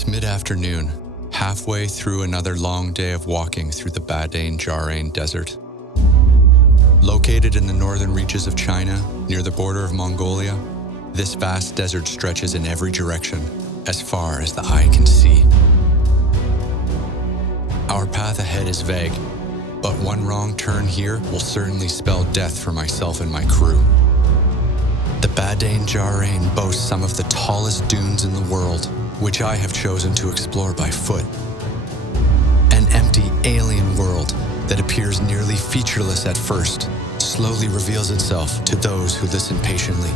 It's mid-afternoon, halfway through another long day of walking through the Badain Jaran Desert. Located in the northern reaches of China, near the border of Mongolia, this vast desert stretches in every direction, as far as the eye can see. Our path ahead is vague, but one wrong turn here will certainly spell death for myself and my crew. The Badain Jaran boasts some of the tallest dunes in the world, which I have chosen to explore by foot. An empty, alien world that appears nearly featureless at first slowly reveals itself to those who listen patiently.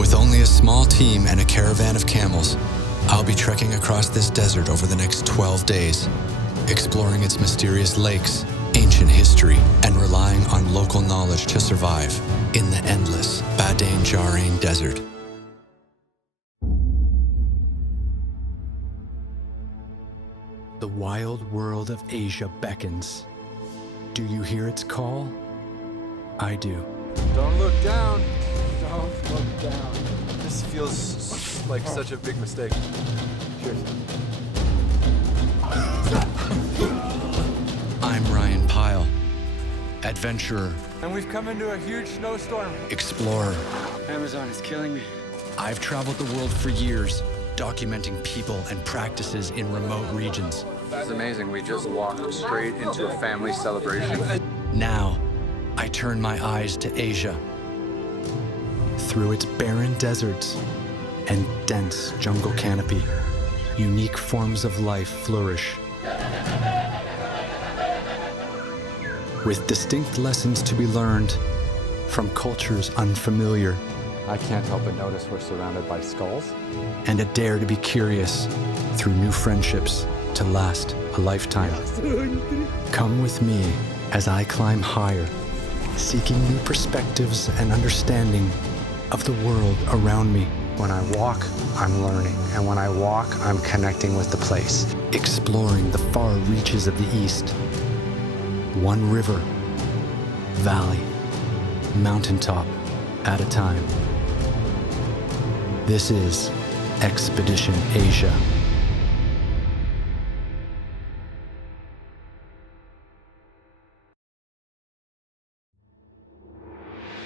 With only a small team and a caravan of camels, I'll be trekking across this desert over the next 12 days, exploring its mysterious lakes, ancient history, and relying on local knowledge to survive in the endless Badain Jaran Desert. The wild world of Asia beckons. Do you hear its call? I do. Don't look down. Don't look down. This feels like such a big mistake. Cheers. I'm Ryan Pyle, adventurer. And we've come into a huge snowstorm. Explorer. Amazon is killing me. I've traveled the world for years, documenting people and practices in remote regions. It's amazing. We just walked straight into a family celebration. Now, I turn my eyes to Asia. Through its barren deserts and dense jungle canopy, unique forms of life flourish. With distinct lessons to be learned from cultures unfamiliar. I can't help but notice we're surrounded by skulls. And a dare to be curious through new friendships to last a lifetime. Come with me as I climb higher, seeking new perspectives and understanding of the world around me. When I walk, I'm learning, and when I walk, I'm connecting with the place. Exploring the far reaches of the East. One river, valley, mountaintop at a time. This is Expedition Asia.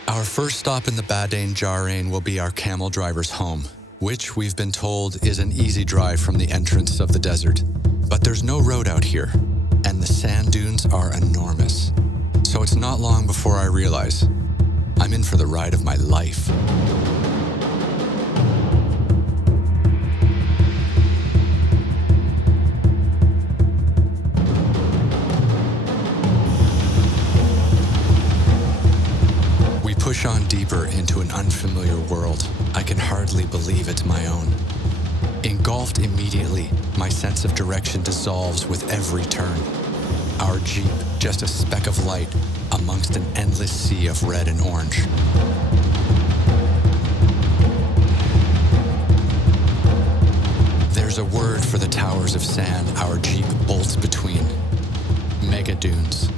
Our first stop in the Badain Jaran will be our camel driver's home, which we've been told is an easy drive from the entrance of the desert. But there's no road out here, and the sand dunes are enormous. So it's not long before I realize I'm in for the ride of my life. We push on deeper into an unfamiliar world. I can hardly believe it's my own. Engulfed immediately, my sense of direction dissolves with every turn. Our Jeep, just a speck of light amongst an endless sea of red and orange. There's a word for the towers of sand our Jeep bolts between. Mega dunes.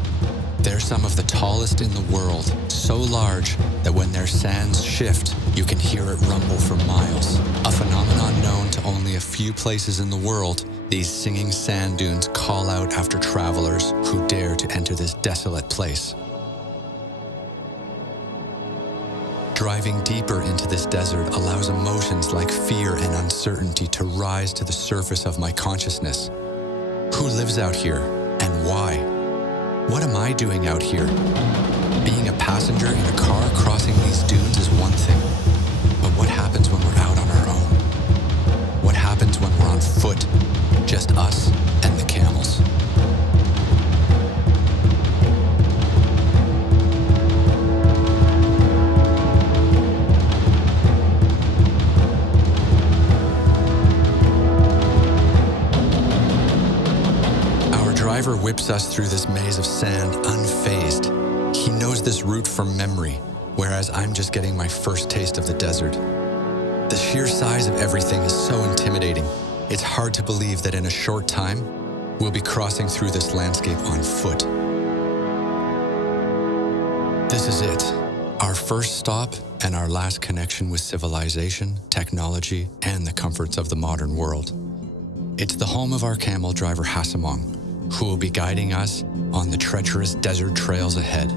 They're some of the tallest in the world, so large that when their sands shift, you can hear it rumble for miles. A phenomenon known to only a few places in the world, these singing sand dunes call out after travelers who dare to enter this desolate place. Driving deeper into this desert allows emotions like fear and uncertainty to rise to the surface of my consciousness. Who lives out here, and why? What am I doing out here? Being a passenger in a car crossing these dunes is one thing, but what happens when we're out on our own? What happens when we're on foot, just us and the camels? The driver whips us through this maze of sand unfazed. He knows this route from memory, whereas I'm just getting my first taste of the desert. The sheer size of everything is so intimidating. It's hard to believe that in a short time, we'll be crossing through this landscape on foot. This is it, our first stop and our last connection with civilization, technology, and the comforts of the modern world. It's the home of our camel driver Hassamong, who will be guiding us on the treacherous desert trails ahead.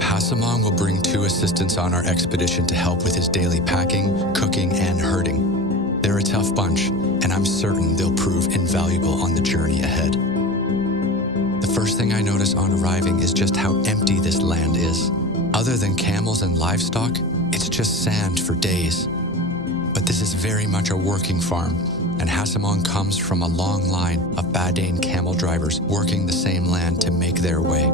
Hassamong will bring 2 assistants on our expedition to help with his daily packing, cooking, and herding. They're a tough bunch, and I'm certain they'll prove invaluable on the journey ahead. The first thing I notice on arriving is just how empty this land is. Other than camels and livestock, it's just sand for days. But this is very much a working farm, and Hassamong comes from a long line of Badain camel drivers working the same land to make their way.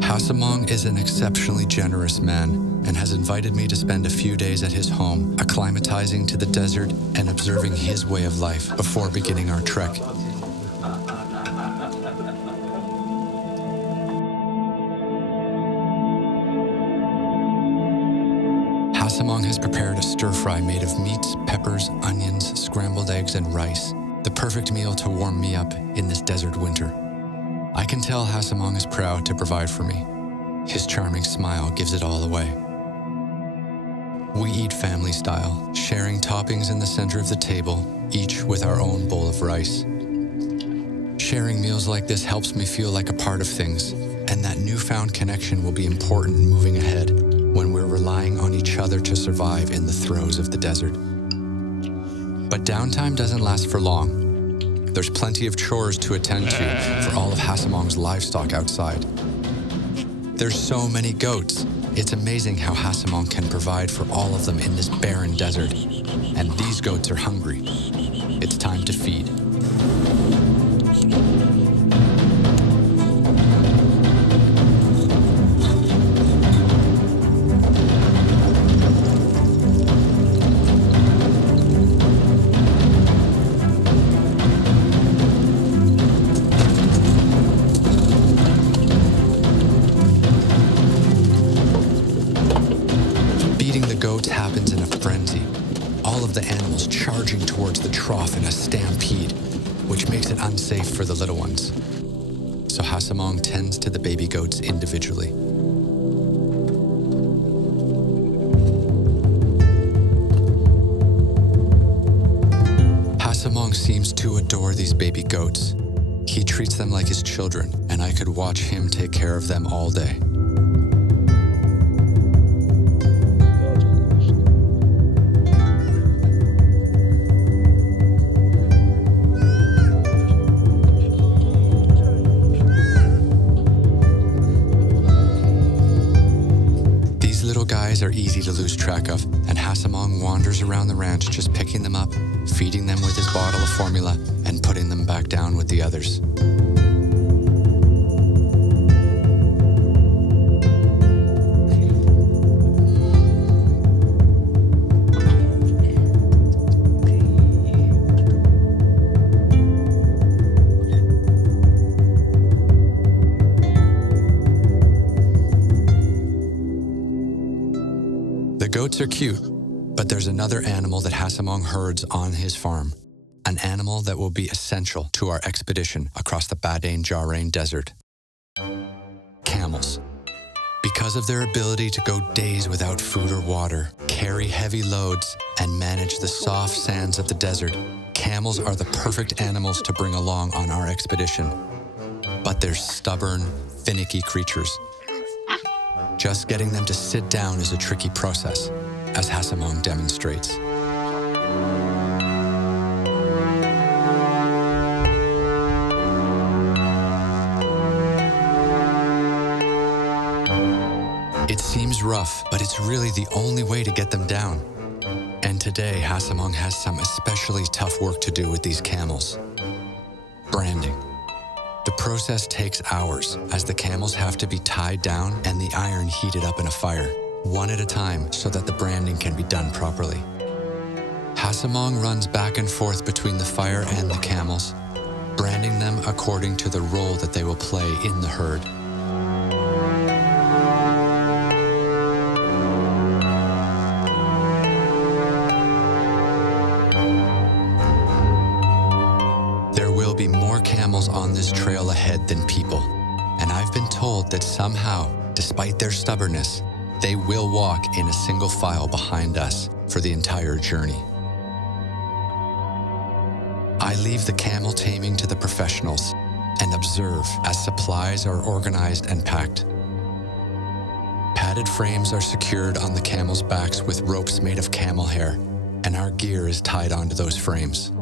Hassamong is an exceptionally generous man and has invited me to spend a few days at his home, acclimatizing to the desert and observing his way of life before beginning our trek. Hassamong has prepared a stir-fry made of meats, peppers, onions, scrambled eggs, and rice, the perfect meal to warm me up in this desert winter. I can tell Hassamong is proud to provide for me. His charming smile gives it all away. We eat family style, sharing toppings in the center of the table, each with our own bowl of rice. Sharing meals like this helps me feel like a part of things, and that newfound connection will be important moving ahead when we're relying on each other to survive in the throes of the desert. But downtime doesn't last for long. There's plenty of chores to attend to for all of Hassamong's livestock outside. There's so many goats. It's amazing how Hassamong can provide for all of them in this barren desert. And these goats are hungry. It's time to feed. Happens in a frenzy, all of the animals charging towards the trough in a stampede, which makes it unsafe for the little ones. So Hassamong tends to the baby goats individually. Hassamong seems to adore these baby goats. He treats them like his children, and I could watch him take care of them all day. Are easy to lose track of, and Hassamong wanders around the ranch just picking them up, feeding them with his bottle of formula, and putting them back down with the others. Goats are cute, but there's another animal that Hassamong herds on his farm, an animal that will be essential to our expedition across the Badain Jaran desert. Camels. Because of their ability to go days without food or water, carry heavy loads, and manage the soft sands of the desert, camels are the perfect animals to bring along on our expedition. But they're stubborn, finicky creatures. Just getting them to sit down is a tricky process, as Hassamong demonstrates. It seems rough, but it's really the only way to get them down. And today, Hassamong has some especially tough work to do with these camels. Branding. The process takes hours, as the camels have to be tied down and the iron heated up in a fire, one at a time, so that the branding can be done properly. Hassamong runs back and forth between the fire and the camels, branding them according to the role that they will play in the herd. Be more camels on this trail ahead than people, and I've been told that somehow, despite their stubbornness, they will walk in a single file behind us for the entire journey. I leave the camel taming to the professionals and observe as supplies are organized and packed. Padded frames are secured on the camels' backs with ropes made of camel hair, and our gear is tied onto those frames.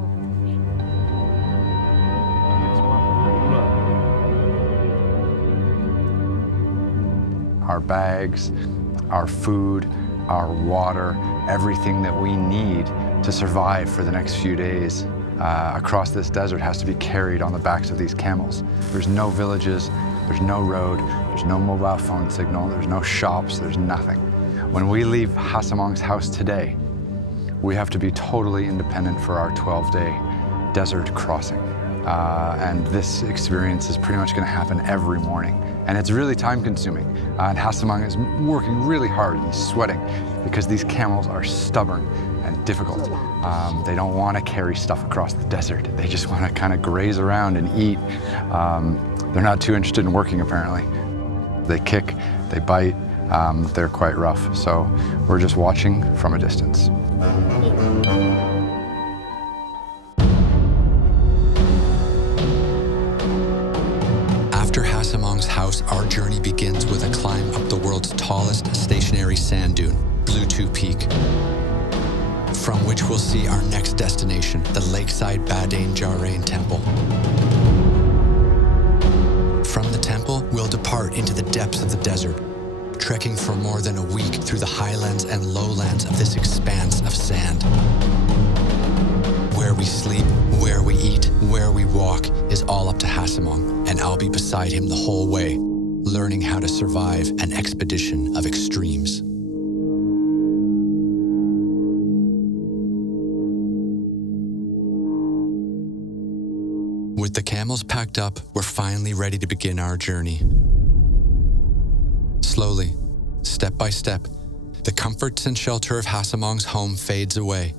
Our bags, our food, our water, everything that we need to survive for the next few days across this desert has to be carried on the backs of these camels. There's no villages, there's no road, there's no mobile phone signal, there's no shops, there's nothing. When we leave Hasamong's house today, we have to be totally independent for our 12-day desert crossing. And this experience is pretty much going to happen every morning. And it's really time-consuming. And Hasamong is working really hard. He's sweating because these camels are stubborn and difficult. They don't want to carry stuff across the desert. They just want to kind of graze around and eat. They're not too interested in working, apparently. They kick, they bite, they're quite rough. So we're just watching from a distance. After Hasamong's house, our journey begins with a climb up the world's tallest stationary sand dune, Bluetooth Peak, from which we'll see our next destination, the lakeside Badain Jaran temple. From the temple, we'll depart into the depths of the desert, trekking for more than a week through the highlands and lowlands of this expanse of sand. Where we sleep, where we eat, where we walk is all up to Hasamong, and I'll be beside him the whole way, learning how to survive an expedition of extremes. With the camels packed up, we're finally ready to begin our journey. Slowly, step by step, the comforts and shelter of Hasamong's home fades away.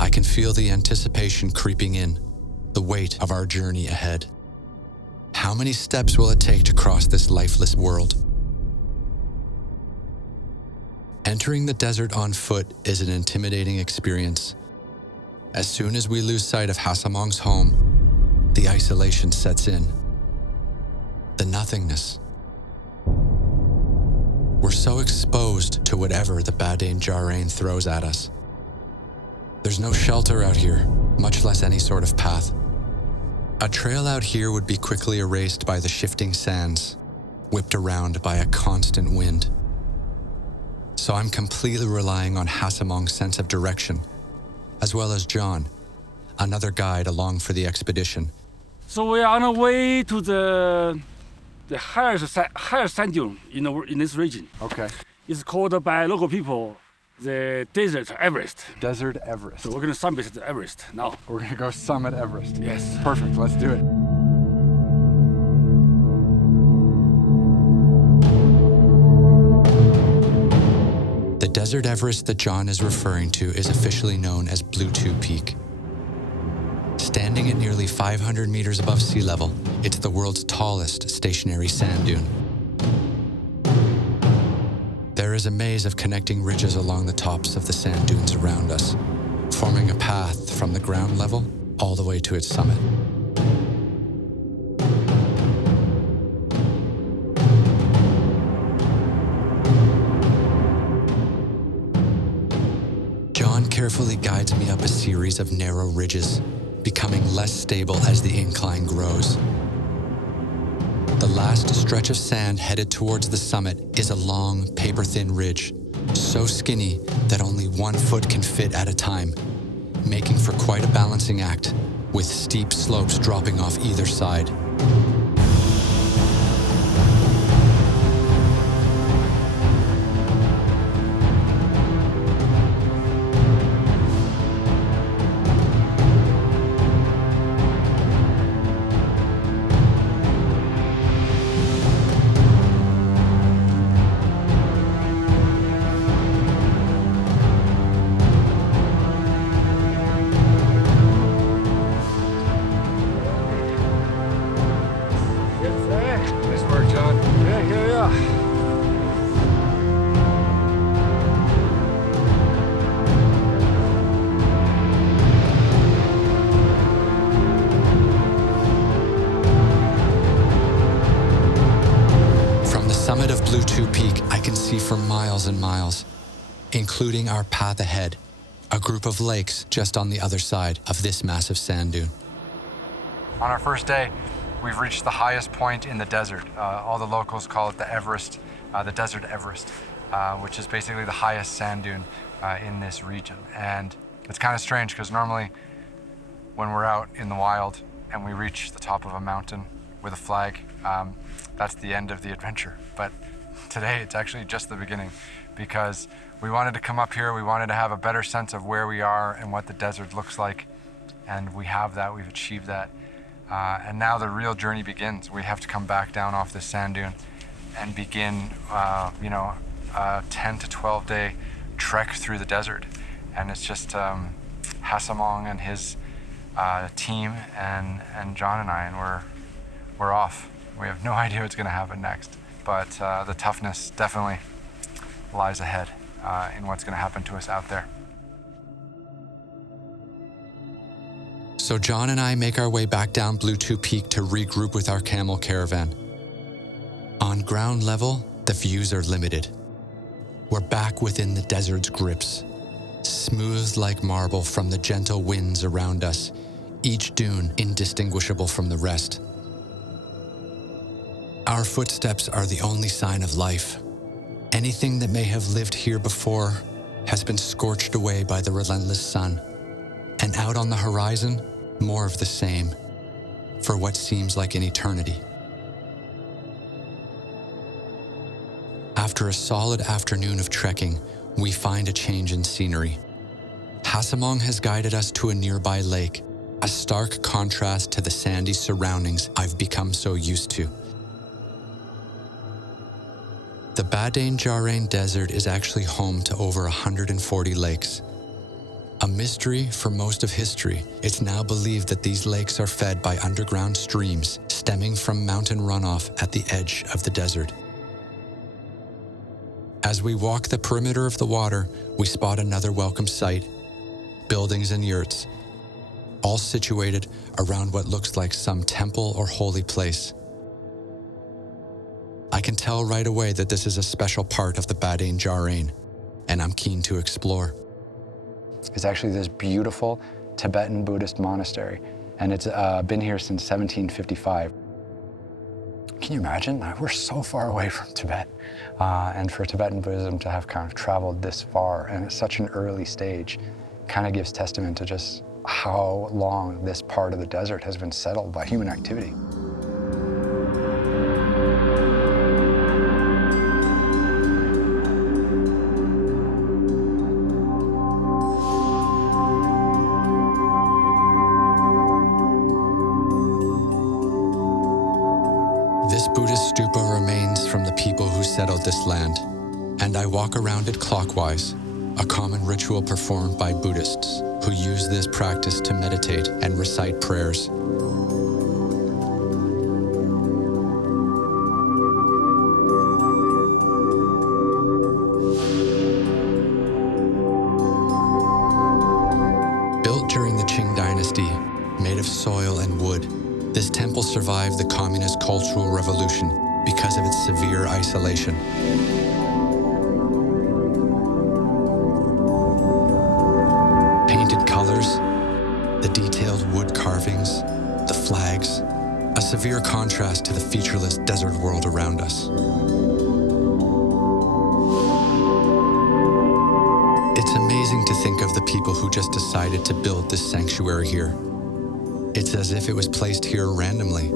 I can feel the anticipation creeping in, the weight of our journey ahead. How many steps will it take to cross this lifeless world? Entering the desert on foot is an intimidating experience. As soon as we lose sight of Hasamong's home, the isolation sets in. The nothingness. We're so exposed to whatever the Badain Jaran throws at us. There's no shelter out here, much less any sort of path. A trail out here would be quickly erased by the shifting sands, whipped around by a constant wind. So I'm completely relying on Hasamong's sense of direction, as well as John, another guide along for the expedition. So we are on our way to the highest sand dune in this region. Okay. It's called by local people the Desert Everest. Desert Everest. So we're going to summit the Everest now. We're going to go summit Everest. Yes. Perfect, let's do it. The Desert Everest that John is referring to is officially known as Bluetooth Peak. Standing at nearly 500 meters above sea level, it's the world's tallest stationary sand dune. There is a maze of connecting ridges along the tops of the sand dunes around us, forming a path from the ground level all the way to its summit. John carefully guides me up a series of narrow ridges, becoming less stable as the incline grows. The last stretch of sand headed towards the summit is a long, paper-thin ridge, so skinny that only 1 foot can fit at a time, making for quite a balancing act, with steep slopes dropping off either side. Blue 2 Peak, I can see for miles and miles, including our path ahead, a group of lakes just on the other side of this massive sand dune. On our first day, we've reached the highest point in the desert. All the locals call it the Everest, the Desert Everest, which is basically the highest sand dune in this region. And it's kind of strange because normally when we're out in the wild and we reach the top of a mountain with a flag, that's the end of the adventure. But today it's actually just the beginning, because we wanted to come up here, we wanted to have a better sense of where we are and what the desert looks like. And we have that, we've achieved that. And now the real journey begins. We have to come back down off this sand dune and begin, a 10 to 12 day trek through the desert. And it's just Hasamong and his team and John and I, and we're off. We have no idea what's gonna happen next, but the toughness definitely lies ahead in what's gonna happen to us out there. So John and I make our way back down Blue 2 Peak to regroup with our Camel Caravan. On ground level, the views are limited. We're back within the desert's grips, smooth like marble from the gentle winds around us, each dune indistinguishable from the rest. Our footsteps are the only sign of life. Anything that may have lived here before has been scorched away by the relentless sun. And out on the horizon, more of the same, for what seems like an eternity. After a solid afternoon of trekking, we find a change in scenery. Hasamong has guided us to a nearby lake, a stark contrast to the sandy surroundings I've become so used to. The Badain Jaran Desert is actually home to over 140 lakes. A mystery for most of history, it's now believed that these lakes are fed by underground streams stemming from mountain runoff at the edge of the desert. As we walk the perimeter of the water, we spot another welcome sight: buildings and yurts, all situated around what looks like some temple or holy place. I can tell right away that this is a special part of the Badain Jaran, and I'm keen to explore. It's actually this beautiful Tibetan Buddhist monastery, and it's been here since 1755. Can you imagine? We're so far away from Tibet, and for Tibetan Buddhism to have kind of traveled this far and at such an early stage kind of gives testament to just how long this part of the desert has been settled by human activity. This Buddhist stupa remains from the people who settled this land, and I walk around it clockwise, a common ritual performed by Buddhists who use this practice to meditate and recite prayers. Built during the Qing dynasty, made of soil and wood, this temple survived the communist cultural revolution because of its severe isolation. Painted colors, the detailed wood carvings, the flags, a severe contrast to the featureless desert world around us. It's amazing to think of the people who just decided to build this sanctuary here. It's as if it was placed here randomly.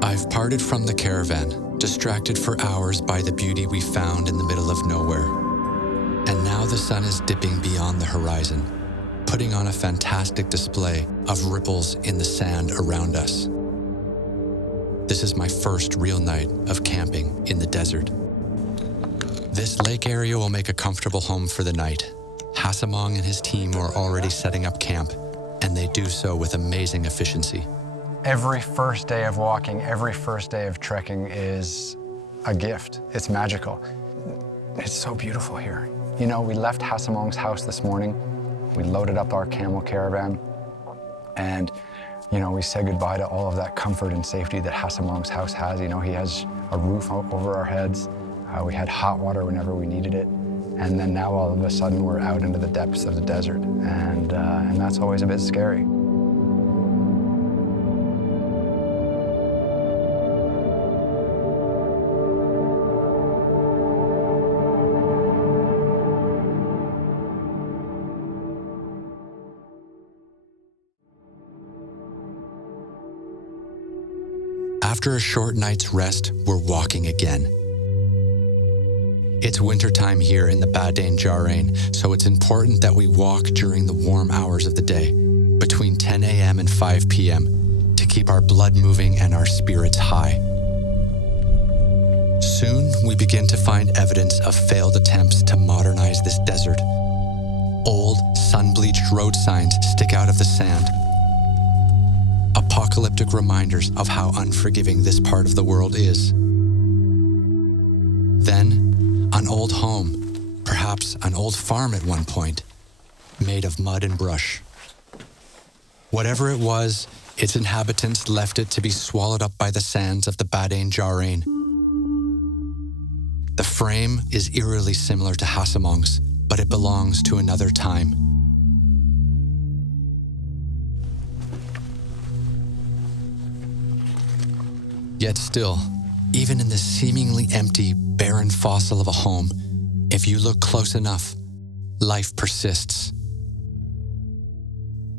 I've parted from the caravan, distracted for hours by the beauty we found in the middle of nowhere. And now the sun is dipping beyond the horizon, putting on a fantastic display of ripples in the sand around us. This is my first real night of camping in the desert. This lake area will make a comfortable home for the night. Hasamong and his team are already setting up camp, and they do so with amazing efficiency. Every first day of walking, every first day of trekking is a gift. It's magical. It's so beautiful here. You know, we left Hasamong's house this morning. We loaded up our Camel Caravan, and you know, we said goodbye to all of that comfort and safety that Hasamong's house has. You know, he has a roof over our heads. We had hot water whenever we needed it. And then now all of a sudden we're out into the depths of the desert. And that's always a bit scary. After a short night's rest, we're walking again. It's wintertime here in the Badain Jaran, so it's important that we walk during the warm hours of the day, between 10 a.m. and 5 p.m., to keep our blood moving and our spirits high. Soon, we begin to find evidence of failed attempts to modernize this desert. Old, sun-bleached road signs stick out of the sand. Apocalyptic reminders of how unforgiving this part of the world is. Then, an old home, perhaps an old farm at one point, made of mud and brush. Whatever it was, its inhabitants left it to be swallowed up by the sands of the Badain Jaran. The frame is eerily similar to Hasamong's, but it belongs to another time. Yet still, even in this seemingly empty, barren fossil of a home, if you look close enough, life persists.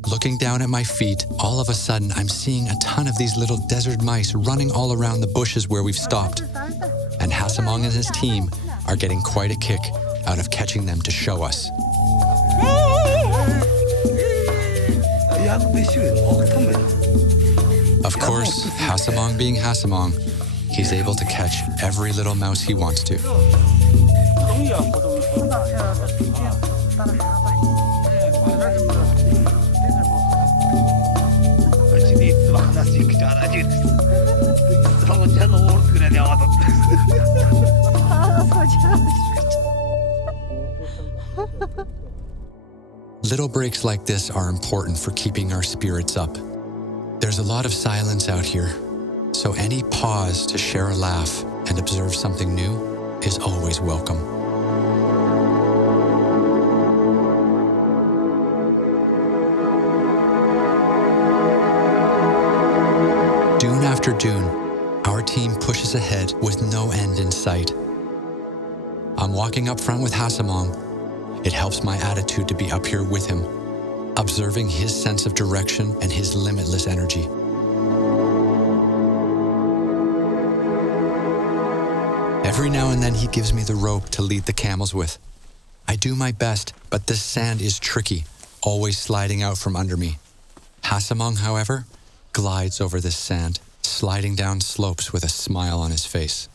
Looking down at my feet, all of a sudden I'm seeing a ton of these little desert mice running all around the bushes where we've stopped. And Hasamong and his team are getting quite a kick out of catching them to show us. Of course, Hasamong being Hasamong, he's able to catch every little mouse he wants to. Little breaks like this are important for keeping our spirits up. There's a lot of silence out here, so any pause to share a laugh and observe something new is always welcome. Dune after dune, our team pushes ahead with no end in sight. I'm walking up front with Hasamong. It helps my attitude to be up here with him, observing his sense of direction and his limitless energy. Every now and then he gives me the rope to lead the camels with. I do my best, but this sand is tricky, always sliding out from under me. Hasamong, however, glides over this sand, sliding down slopes with a smile on his face.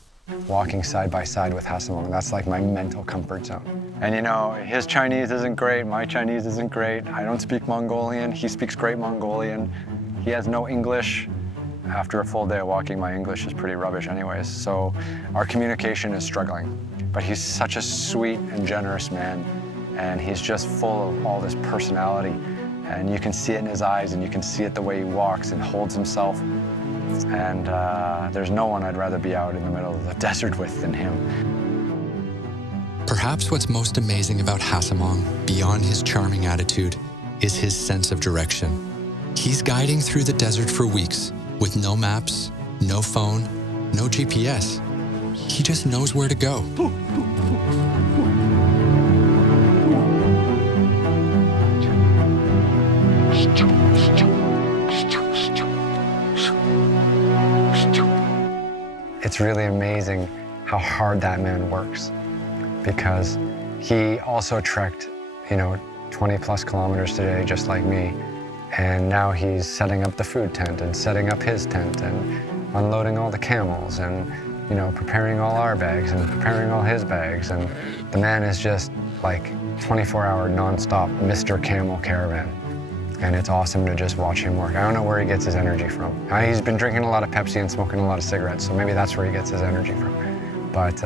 Walking side by side with Hasamong, that's like my mental comfort zone. And you know, his Chinese isn't great, my Chinese isn't great. I don't speak Mongolian, he speaks great Mongolian. He has no English. After a full day of walking, my English is pretty rubbish anyways, so our communication is struggling. But he's such a sweet and generous man, and he's just full of all this personality. And you can see it in his eyes, and you can see it the way he walks and holds himself. And there's no one I'd rather be out in the middle of the desert with than him. Perhaps what's most amazing about Hasamong, beyond his charming attitude, is his sense of direction. He's guiding through the desert for weeks, with no maps, no phone, no GPS. He just knows where to go. It's really amazing how hard that man works, because he also trekked, 20 plus kilometers today, just like me. And now he's setting up the food tent and setting up his tent and unloading all the camels and, preparing all our bags and preparing all his bags. And the man is just like 24-hour nonstop Mr. Camel Caravan. And it's awesome to just watch him work. I don't know where he gets his energy from. He's been drinking a lot of Pepsi and smoking a lot of cigarettes, so maybe that's where he gets his energy from. But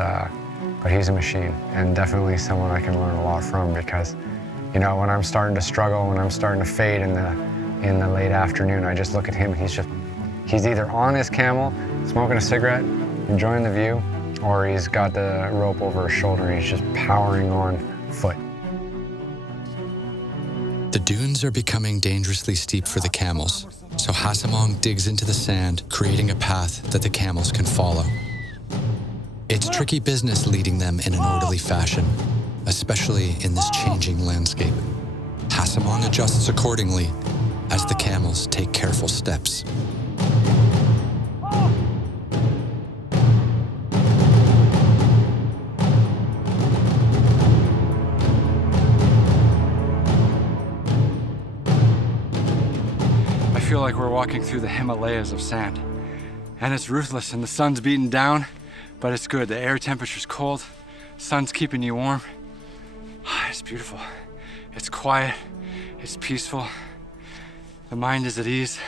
but he's a machine, and definitely someone I can learn a lot from, because, you know, when I'm starting to struggle, when I'm starting to fade in the late afternoon, I just look at him. He's either on his camel, smoking a cigarette, enjoying the view, or he's got the rope over his shoulder and he's just powering on foot. The dunes are becoming dangerously steep for the camels, so Hasamong digs into the sand, creating a path that the camels can follow. It's tricky business leading them in an orderly fashion, especially in this changing landscape. Hasamong adjusts accordingly as the camels take careful steps. I feel like we're walking through the Himalayas of sand, and it's ruthless and the sun's beating down, but it's good. The air temperature's cold, sun's keeping you warm. It's beautiful. It's quiet, it's peaceful. The mind is at ease,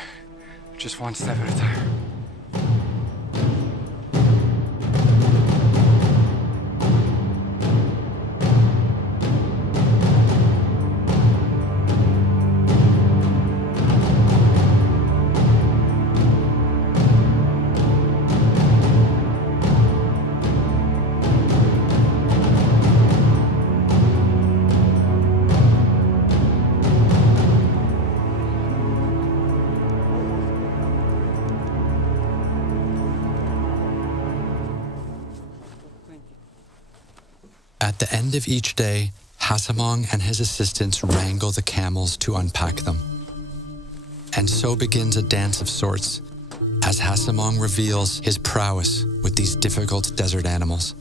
just one step at a time. At the end of each day, Hasamong and his assistants wrangle the camels to unpack them. And so begins a dance of sorts, as Hasamong reveals his prowess with these difficult desert animals,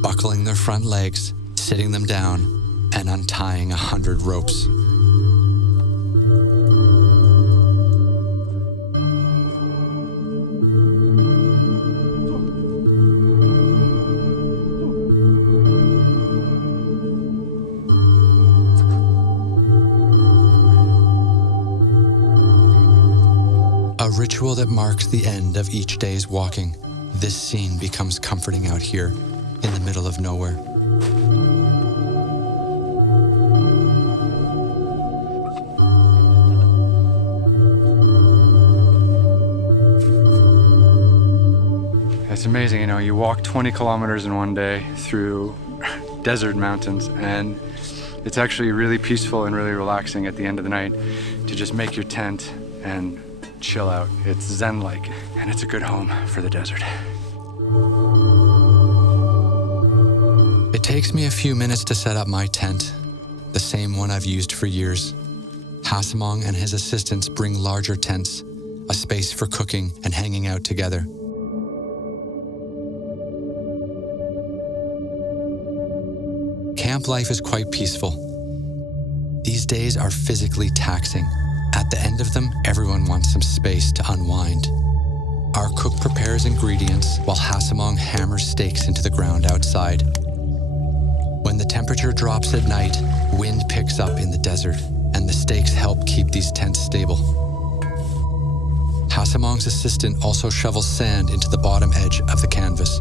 buckling their front legs, sitting them down, and untying 100 ropes. A ritual that marks the end of each day's walking. This scene becomes comforting out here in the middle of nowhere. It's amazing, you know, you walk 20 kilometers in one day through desert mountains, and it's actually really peaceful and really relaxing at the end of the night to just make your tent and chill out. It's zen-like, and it's a good home for the desert. It takes me a few minutes to set up my tent, the same one I've used for years. Hasamong and his assistants bring larger tents, a space for cooking and hanging out together. Camp life is quite peaceful. These days are physically taxing. At the end of them, everyone wants some space to unwind. Our cook prepares ingredients while Hasamong hammers stakes into the ground outside. When the temperature drops at night, wind picks up in the desert, and the stakes help keep these tents stable. Hasamong's assistant also shovels sand into the bottom edge of the canvas,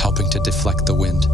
helping to deflect the wind.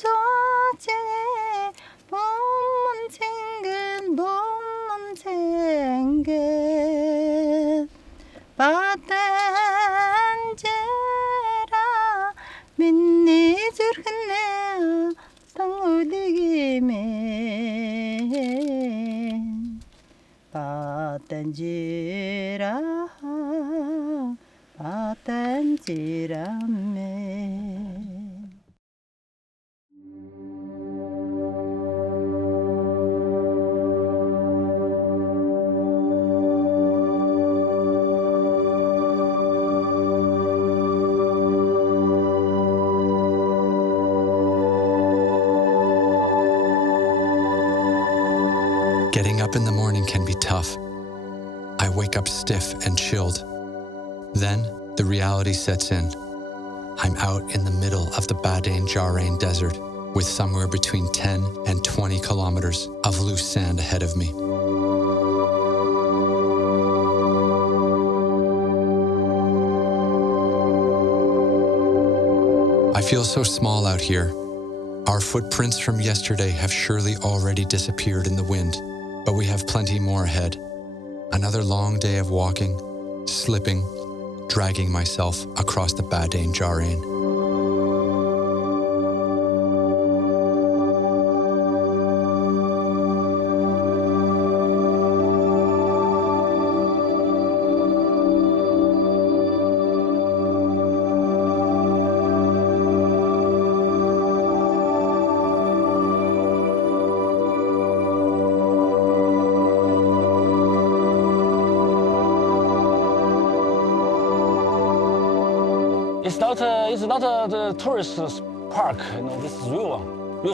조제 봄문 챙근 Badain Jaran minni zurkhne tanguligimen Badain Jaran men Getting up in the morning can be tough. I wake up stiff and chilled. Then the reality sets in. I'm out in the middle of the Badain Jaran desert with somewhere between 10 and 20 kilometers of loose sand ahead of me. I feel so small out here. Our footprints from yesterday have surely already disappeared in the wind, but we have plenty more ahead. Another long day of walking, slipping, dragging myself across the Badain Jaran. It's not the tourist park. This is real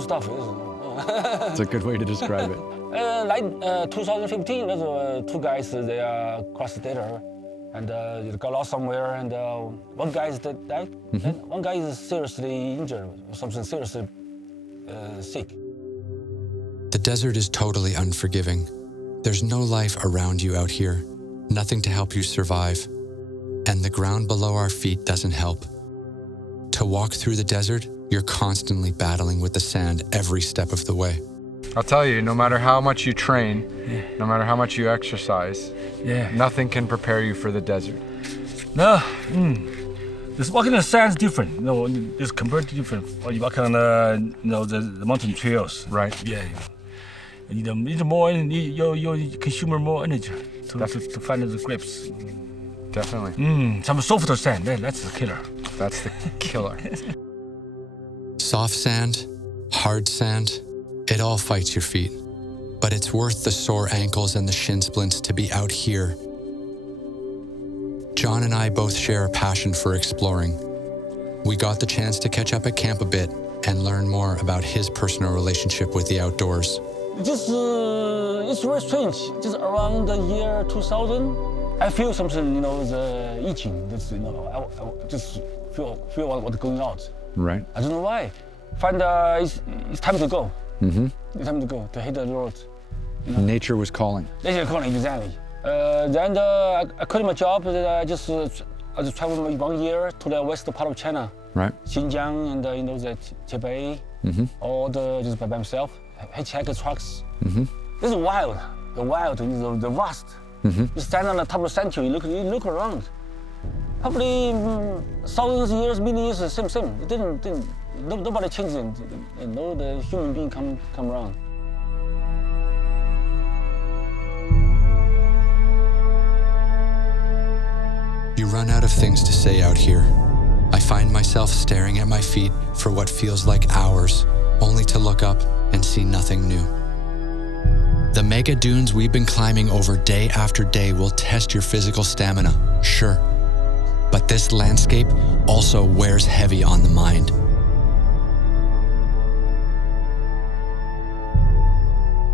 stuff. It's a good way to describe it. Like 2015, there's two guys they crossed the desert and got lost somewhere, and one guy is died, and one guy is seriously injured, something seriously sick. The desert is totally unforgiving. There's no life around you out here, nothing to help you survive, and the ground below our feet doesn't help. To walk through the desert, you're constantly battling with the sand every step of the way. I'll tell you, no matter how much you train, no matter how much you exercise, nothing can prepare you for the desert. No, this walking in the sand is different. It's completely different. Or you walk on the mountain trails. Right. Yeah. You need more. You consume more energy to find the grips. Definitely. Some soft sand. That's the killer. That's the killer. Soft sand, hard sand, it all fights your feet. But it's worth the sore ankles and the shin splints to be out here. John and I both share a passion for exploring. We got the chance to catch up at camp a bit and learn more about his personal relationship with the outdoors. It's very strange. Just around the year 2000, I feel something, the itching. I just feel what's going on. Right. I don't know why. Find it's time to go. It's time to go to hit the road. Nature was calling. Nature calling, exactly. Then I quit my job. I just traveled 1 year to the west part of China. Right. Xinjiang and the Tibet. All just by myself. Hitchhiker trucks. This is wild. The wild, the vast. You stand on the top of the century, you look around. Probably thousands of years, millions years, same. It didn't. Nobody changed it. No, the human being come around. You run out of things to say out here. I find myself staring at my feet for what feels like hours, only to look up and see nothing new. The mega dunes we've been climbing over day after day will test your physical stamina, sure. But this landscape also wears heavy on the mind.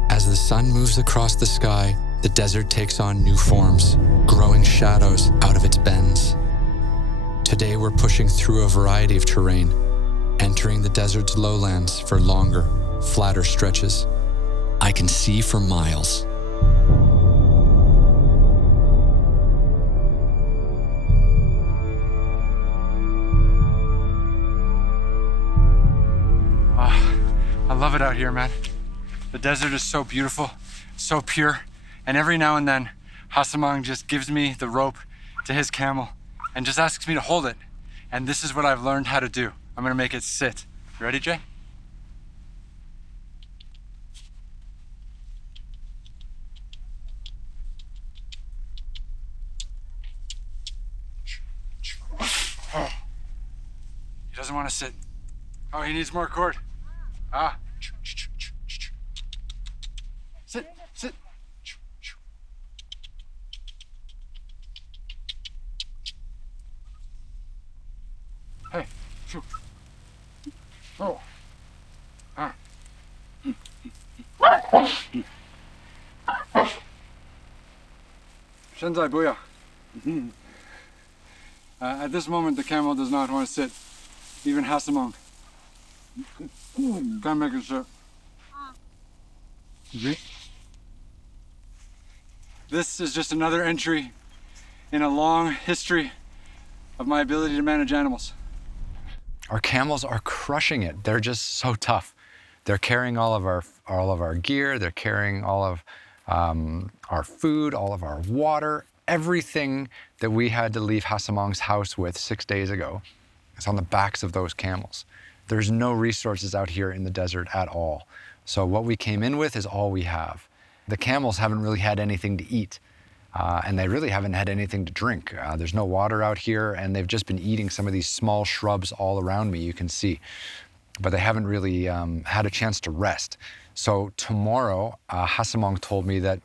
As the sun moves across the sky, the desert takes on new forms, growing shadows out of its bends. Today we're pushing through a variety of terrain, entering the desert's lowlands for longer, flatter stretches. I can see for miles. love it out here, man. The desert is so beautiful, so pure, and every now and then, Hasamang just gives me the rope to his camel and just asks me to hold it. And this is what I've learned how to do. I'm gonna make it sit. You ready, Jay? He doesn't want to sit. Oh, he needs more cord. Ah. Sit, sit. Hey. Oh. Ah. Shenzai Booyah. At this moment, the camel does not want to sit. Even Hasamang. Can't make it sit. This is just another entry in a long history of my ability to manage animals. Our camels are crushing it. They're just so tough. They're carrying all of our gear. They're carrying all of our food, all of our water. Everything that we had to leave Hasamang's house with 6 days ago is on the backs of those camels. There's no resources out here in the desert at all. So what we came in with is all we have. The camels haven't really had anything to eat, and they really haven't had anything to drink. There's no water out here, and they've just been eating some of these small shrubs all around me, you can see. But they haven't really had a chance to rest. So tomorrow, Hasamang told me that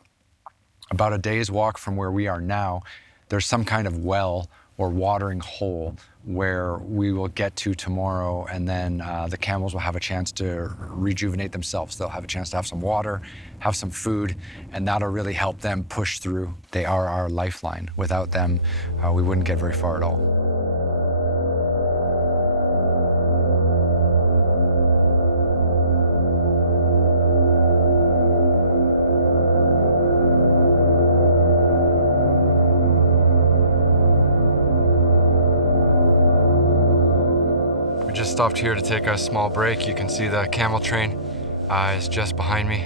about a day's walk from where we are now, there's some kind of well or watering hole where we will get to tomorrow, and then the camels will have a chance to rejuvenate themselves. They'll have a chance to have some water, have some food, and that'll really help them push through. They are our lifeline. Without them, we wouldn't get very far at all. Just stopped here to take a small break. You can see the camel train is just behind me.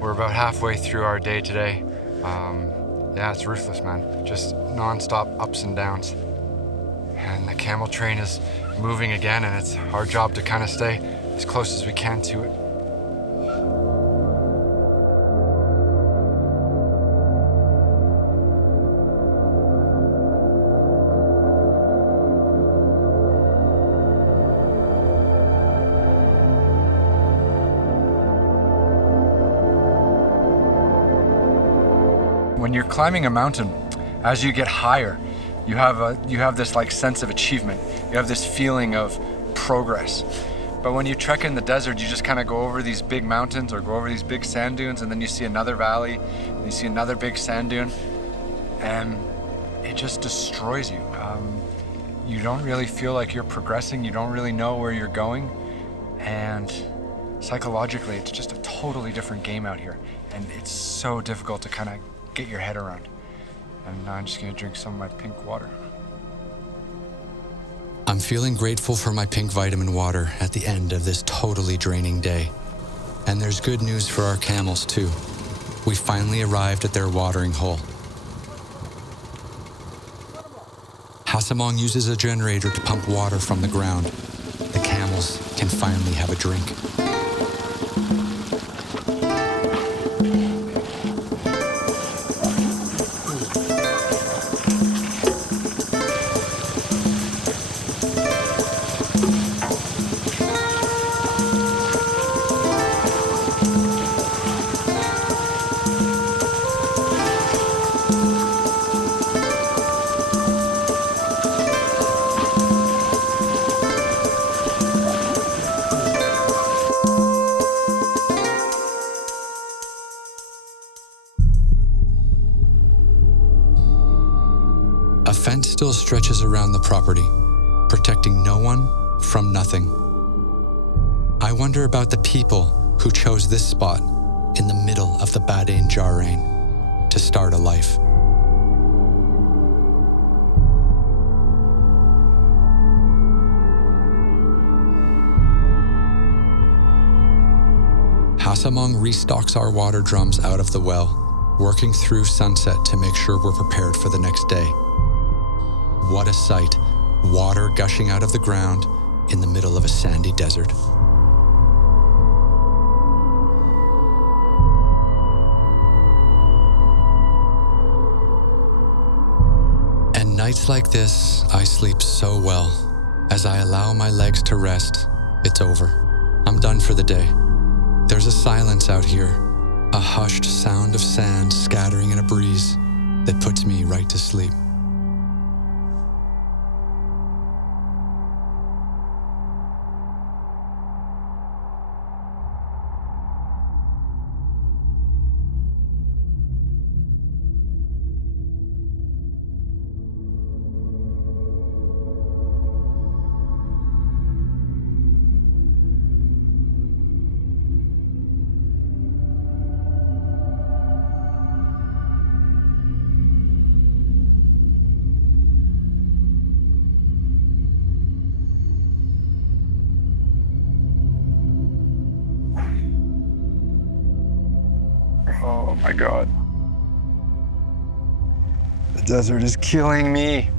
We're about halfway through our day today. Yeah, it's ruthless, man. Just non-stop ups and downs. And the camel train is moving again, and it's our job to kind of stay as close as we can to it. When you're climbing a mountain, as you get higher, you have this like sense of achievement. You have this feeling of progress. But when you trek in the desert, you just kind of go over these big mountains or go over these big sand dunes, and then you see another valley, and you see another big sand dune, and it just destroys you. You don't really feel like you're progressing. You don't really know where you're going, and psychologically, it's just a totally different game out here, and it's so difficult to kind of get your head around. And now I'm just gonna drink some of my pink water. I'm feeling grateful for my pink vitamin water at the end of this totally draining day. And there's good news for our camels too. We finally arrived at their watering hole. Hasamang uses a generator to pump water from the ground. The camels can finally have a drink. A fence still stretches around the property, protecting no one from nothing. I wonder about the people who chose this spot in the middle of the Badain Jaran to start a life. Hassamong restocks our water drums out of the well, working through sunset to make sure we're prepared for the next day. What a sight, water gushing out of the ground in the middle of a sandy desert. And nights like this, I sleep so well. As I allow my legs to rest, it's over. I'm done for the day. There's a silence out here, a hushed sound of sand scattering in a breeze that puts me right to sleep. Oh my God. The desert is killing me.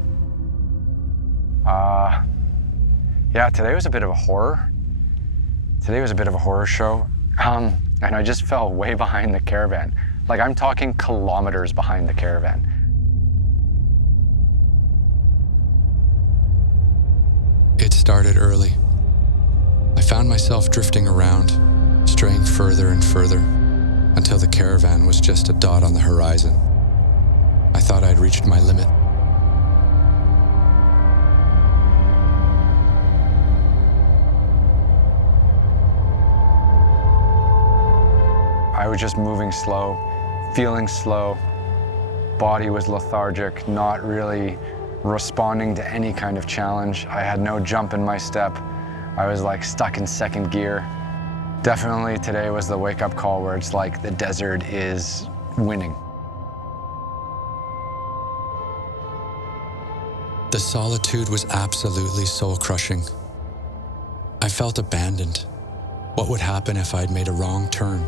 Yeah, today was a bit of a horror. Today was a bit of a horror show. And I just fell way behind the caravan. Like, I'm talking kilometers behind the caravan. It started early. I found myself drifting around, straying further and further, until the caravan was just a dot on the horizon. I thought I'd reached my limit. I was just moving slow, feeling slow. Body was lethargic, not really responding to any kind of challenge. I had no jump in my step. I was like stuck in second gear. Definitely today was the wake-up call where it's like the desert is winning. The solitude was absolutely soul-crushing. I felt abandoned. What would happen if I'd made a wrong turn?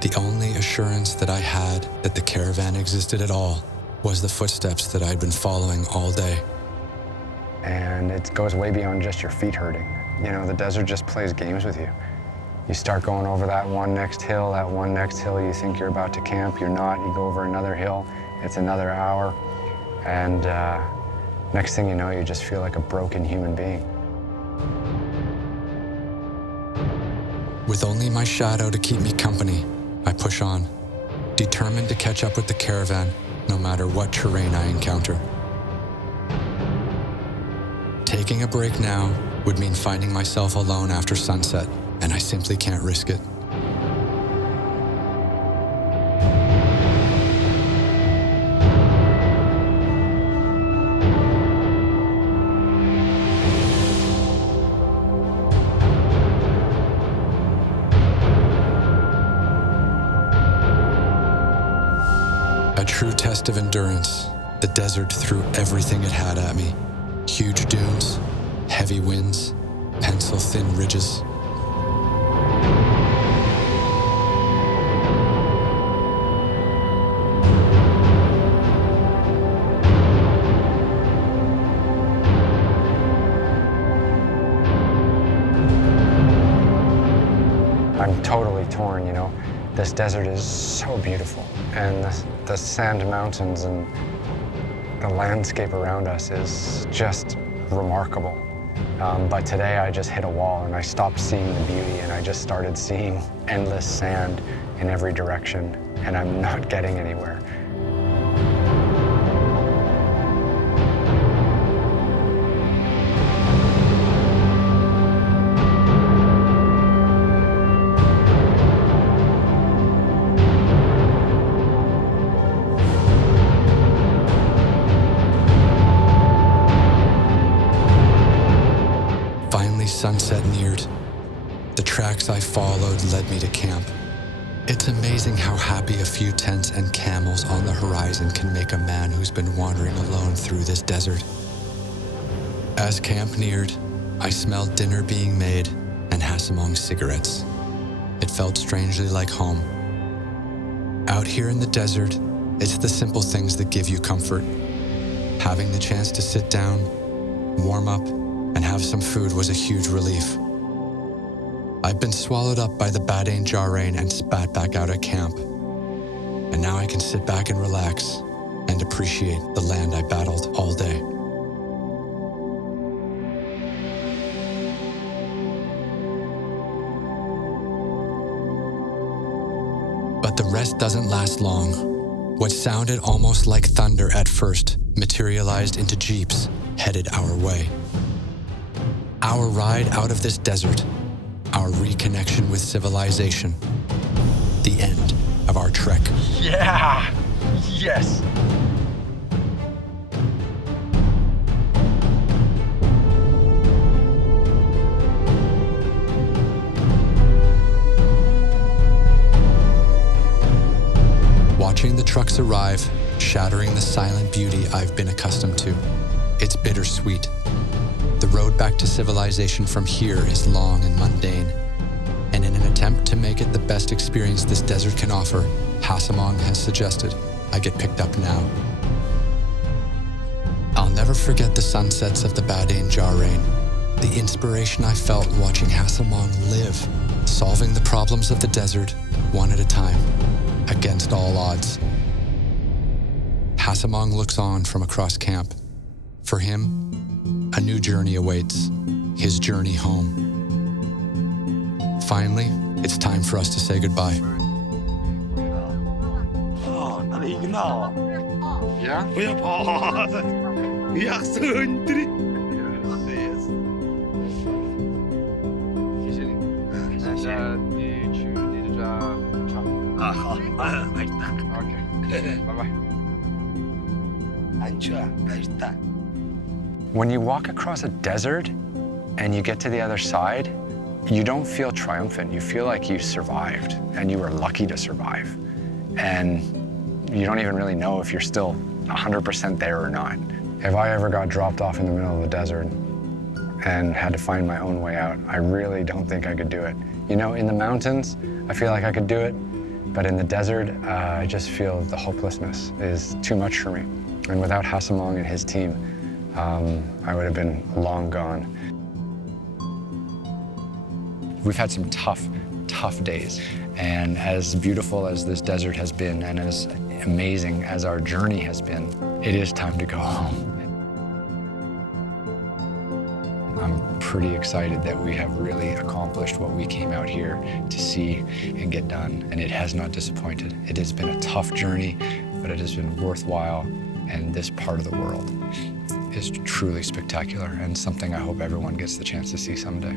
The only assurance that I had that the caravan existed at all was the footsteps that I'd been following all day. And it goes way beyond just your feet hurting. You know, the desert just plays games with you. You start going over that one next hill, you think you're about to camp, you're not, you go over another hill, it's another hour, and next thing you know, you just feel like a broken human being. With only my shadow to keep me company, I push on, determined to catch up with the caravan, no matter what terrain I encounter. Taking a break now would mean finding myself alone after sunset, and I simply can't risk it. A true test of endurance, the desert threw everything it had at me. Huge dunes, heavy winds, pencil-thin ridges. I'm totally torn, you know. This desert is so beautiful, and the sand mountains and the landscape around us is just remarkable. But today I just hit a wall and I stopped seeing the beauty and I just started seeing endless sand in every direction, and I'm not getting anywhere. Sunset neared. The tracks I followed led me to camp. It's amazing how happy a few tents and camels on the horizon can make a man who's been wandering alone through this desert. As camp neared, I smelled dinner being made and Hassamong cigarettes. it felt strangely like home. Out here in the desert, it's the simple things that give you comfort. Having the chance to sit down, warm up, and have some food was a huge relief. I've been swallowed up by the Badain Jaran and spat back out at camp. And now I can sit back and relax and appreciate the land I battled all day. But the rest doesn't last long. What sounded almost like thunder at first materialized into jeeps headed our way. Our ride out of this desert, our reconnection with civilization, the end of our trek. Yeah! Yes! Watching the trucks arrive, shattering the silent beauty I've been accustomed to. It's bittersweet. The road back to civilization from here is long and mundane. And in an attempt to make it the best experience this desert can offer, Hasamong has suggested I get picked up now. I'll never forget the sunsets of the Badain Jaran, the inspiration I felt watching Hasamong live, solving the problems of the desert one at a time, against all odds. Hasamong looks on from across camp. For him, a new journey awaits, his journey home. Finally, it's time for us to say goodbye. Yeah? Okay. Bye-bye. When you walk across a desert and you get to the other side, you don't feel triumphant. You feel like you survived and you were lucky to survive. And you don't even really know if you're still 100% there or not. If I ever got dropped off in the middle of the desert and had to find my own way out, I really don't think I could do it. You know, in the mountains, I feel like I could do it, but in the desert, I just feel the hopelessness is too much for me. And without Hasamong and his team, I would have been long gone. We've had some tough days. And as beautiful as this desert has been and as amazing as our journey has been, it is time to go home. I'm pretty excited that we have really accomplished what we came out here to see and get done, and it has not disappointed. It has been a tough journey, but it has been worthwhile, and this part of the world is truly spectacular and something I hope everyone gets the chance to see someday.